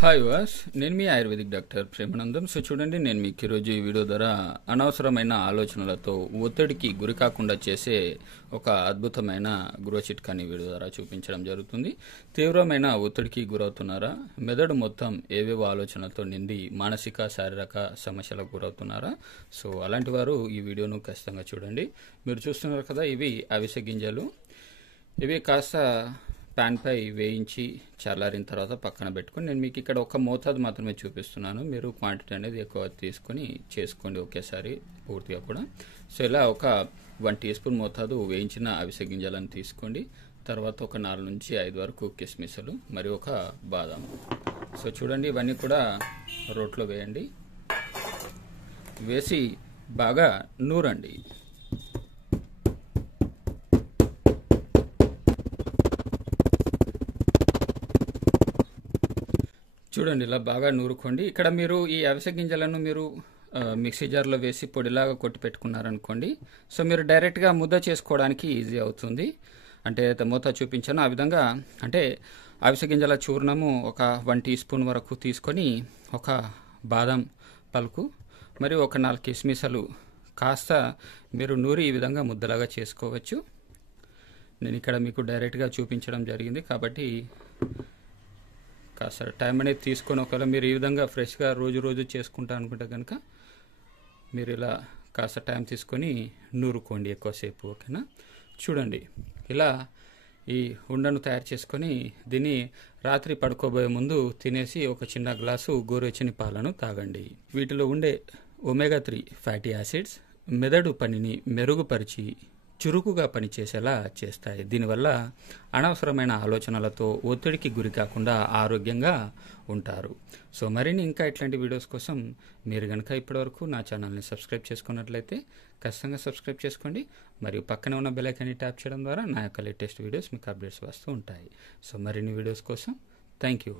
Hi was నేను మీ ayurvedic doctor Premanandam. So చూడండి, నేను మీకు ఈరోజు ఈ వీడియో ద్వారా అనవసరమైన ఆలోచనలతో ఒత్తిడికి గురి కాకుండా చేసే ఒక అద్భుతమైన గృహ చిట్కాని వీడియో ద్వారా చూపించడం జరుగుతుంది. తీవ్రమైన ఒత్తిడికి గురవుతున్నారా? మెదడు మొత్తం ఏవేవో ఆలోచనలతో నిండి మానసిక శారీరక సమస్యలకు గురవుతున్నారా? సో అలాంటి వారు ఈ వీడియోను ఖచ్చితంగా చూడండి. మీరు చూస్తున్నారు కదా, ఇవి అవిసె గింజలు. ఇవి కాస్త ప్యాన్ పై వేయించి చల్లారిన తర్వాత పక్కన పెట్టుకొని, నేను మీకు ఇక్కడ ఒక మోతాదు మాత్రమే చూపిస్తున్నాను. మీరు క్వాంటిటీ అనేది ఎక్కువ తీసుకొని చేసుకోండి ఒకేసారి పూర్తిగా కూడా. సో ఇలా ఒక 1 టీ స్పూన్ మోతాదు వేయించిన అవిసె గింజలను తీసుకోండి. తర్వాత ఒక 4 నుంచి 5 వరకు కిస్మిస్లు, మరియు ఒక బాదం. సో చూడండి, ఇవన్నీ కూడా రోట్లో వేయండి. వేసి బాగా నూరండి. చూడండి, ఇలా బాగా నూరుకోండి. ఇక్కడ మీరు ఈ అవిసె గింజలను మీరు మిక్సీ జార్లో వేసి పొడిలాగా కొట్టి పెట్టుకున్నారనుకోండి. సో మీరు డైరెక్ట్గా ముద్ద చేసుకోవడానికి ఈజీ అవుతుంది. అంటే మూత చూపించాను ఆ విధంగా. అంటే అవిసె గింజల చూర్ణము ఒక 1 టీ స్పూన్ వరకు తీసుకొని, ఒక బాదం పలుకు మరియు ఒక 4 కిస్మిసలు కాస్త మీరు నూరి ఈ విధంగా ముద్దలాగా చేసుకోవచ్చు. నేను ఇక్కడ మీకు డైరెక్ట్గా చూపించడం జరిగింది కాబట్టి కాస్త టైం అనేది తీసుకొని, ఒకవేళ మీరు ఈ విధంగా ఫ్రెష్గా రోజు చేసుకుంటా అనుకుంటే కనుక మీరు ఇలా కాస్త టైం తీసుకొని నూరుకోండి ఎక్కువసేపు. ఓకేనా? చూడండి, ఇలా ఈ ఉండను తయారు చేసుకొని దీన్ని రాత్రి పడుకోబోయే ముందు తినేసి ఒక చిన్న గ్లాసు గోరువెచ్చని పాలను తాగండి. వీటిలో ఉండే ఒమేగా 3 ఫ్యాటీ యాసిడ్స్ మెదడు పనిని మెరుగుపరిచి చురుకుగా పనిచేసేలా చేస్తాయి. దీనివల్ల అనవసరమైన ఆలోచనలతో ఒత్తిడికి గురి కాకుండా ఆరోగ్యంగా ఉంటారు. సో మరిన్ని ఇంకా ఇట్లాంటి వీడియోస్ కోసం మీరు కనుక ఇప్పటివరకు నా ఛానల్ని సబ్స్క్రైబ్ చేసుకున్నట్లయితే ఖచ్చితంగా సబ్స్క్రైబ్ చేసుకోండి. మరియు పక్కనే ఉన్న బెల్ ఐకాన్ని ట్యాప్ చేయడం ద్వారా నా యొక్క లేటెస్ట్ వీడియోస్ మీకు అప్డేట్స్ వస్తూ ఉంటాయి. సో మరిన్ని వీడియోస్ కోసం థ్యాంక్ యూ.